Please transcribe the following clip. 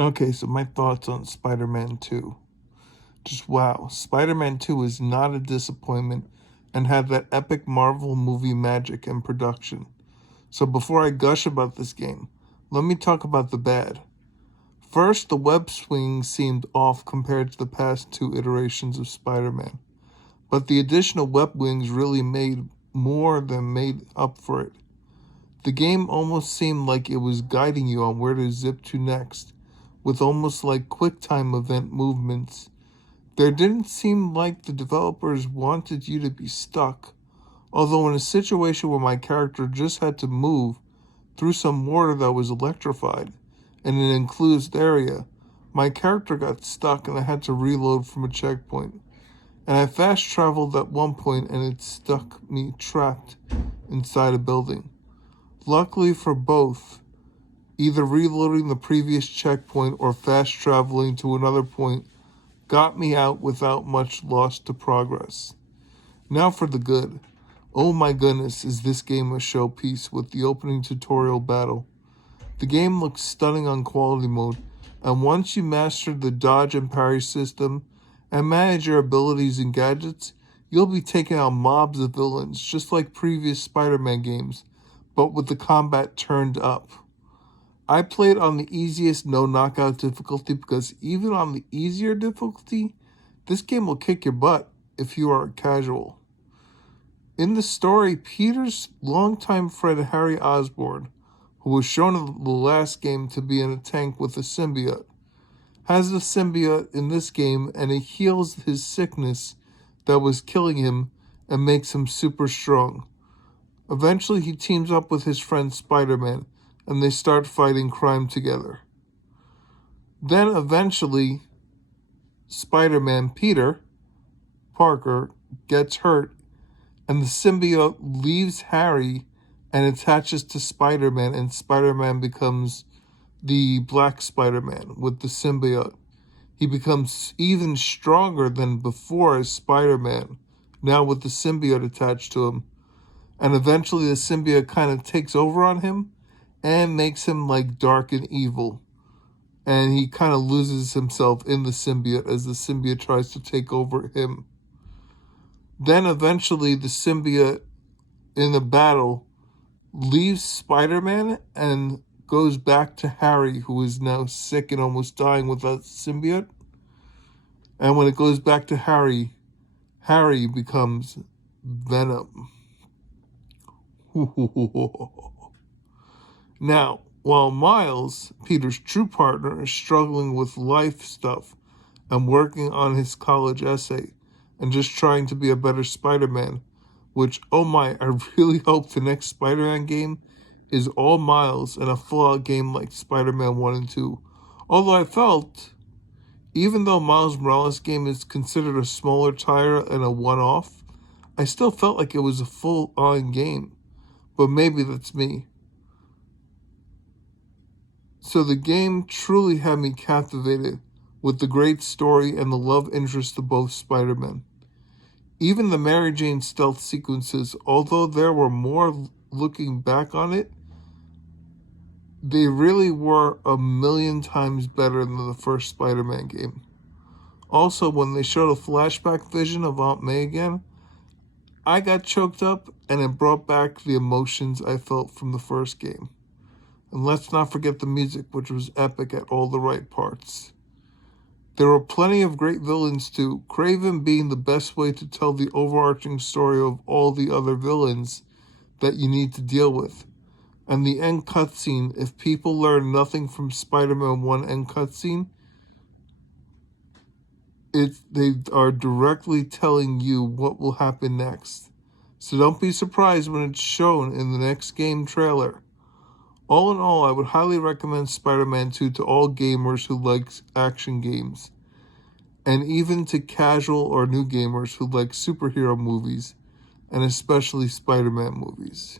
Okay, so my thoughts on Spider-Man 2. Just wow. Spider-Man 2 is not a disappointment and had that epic Marvel movie magic and production. So before I gush about this game, let me talk about the bad. First, the web swing seemed off compared to the past two iterations of Spider-Man, but the additional web wings really made up for it. The game almost seemed like it was guiding you on where to zip to next, with almost like QuickTime event movements. There didn't seem like the developers wanted you to be stuck, although in a situation where my character just had to move through some water that was electrified in an enclosed area, my character got stuck and I had to reload from a checkpoint. And I fast traveled at one point and it stuck me trapped inside a building. Luckily for both, either reloading the previous checkpoint or fast traveling to another point got me out without much loss to progress. Now for the good. Oh my goodness, is this game a showpiece with the opening tutorial battle. The game looks stunning on quality mode, and once you master the dodge and parry system and manage your abilities and gadgets, you'll be taking out mobs of villains just like previous Spider-Man games, but with the combat turned up. I played on the easiest no knockout difficulty because even on the easier difficulty, this game will kick your butt if you are a casual. In the story, Peter's longtime friend Harry Osborn, who was shown in the last game to be in a tank with a symbiote, has the symbiote in this game and it heals his sickness that was killing him and makes him super strong. Eventually, he teams up with his friend Spider-Man and they start fighting crime together. Then eventually, Spider-Man Peter Parker gets hurt and the symbiote leaves Harry and attaches to Spider-Man, and Spider-Man becomes the Black Spider-Man with the symbiote. He becomes even stronger than before as Spider-Man, now with the symbiote attached to him. And eventually the symbiote kind of takes over on him and makes him like dark and evil. And he kind of loses himself in the symbiote as the symbiote tries to take over him. Then eventually the symbiote in the battle leaves Spider-Man and goes back to Harry, who is now sick and almost dying without the symbiote. And when it goes back to Harry, Harry becomes Venom. Now, while Miles, Peter's true partner, is struggling with life stuff and working on his college essay and just trying to be a better Spider-Man, which, oh my, I really hope the next Spider-Man game is all Miles and a full-out game like Spider-Man 1 and 2. Although I felt, even though Miles Morales' game is considered a smaller title and a one-off, I still felt like it was a full-on game. But maybe that's me. So the game truly had me captivated with the great story and the love interest of both Spider-Men. Even the Mary Jane stealth sequences, although there were more looking back on it, they really were a million times better than the first Spider-Man game. Also, when they showed a flashback vision of Aunt May again, I got choked up and it brought back the emotions I felt from the first game. And let's not forget the music, which was epic at all the right parts. There were plenty of great villains too, Kraven being the best way to tell the overarching story of all the other villains that you need to deal with. And the end cutscene, if people learn nothing from Spider-Man 1 end cutscene, they are directly telling you what will happen next. So don't be surprised when it's shown in the next game trailer. All in all, I would highly recommend Spider-Man 2 to all gamers who like action games, and even to casual or new gamers who like superhero movies, and especially Spider-Man movies.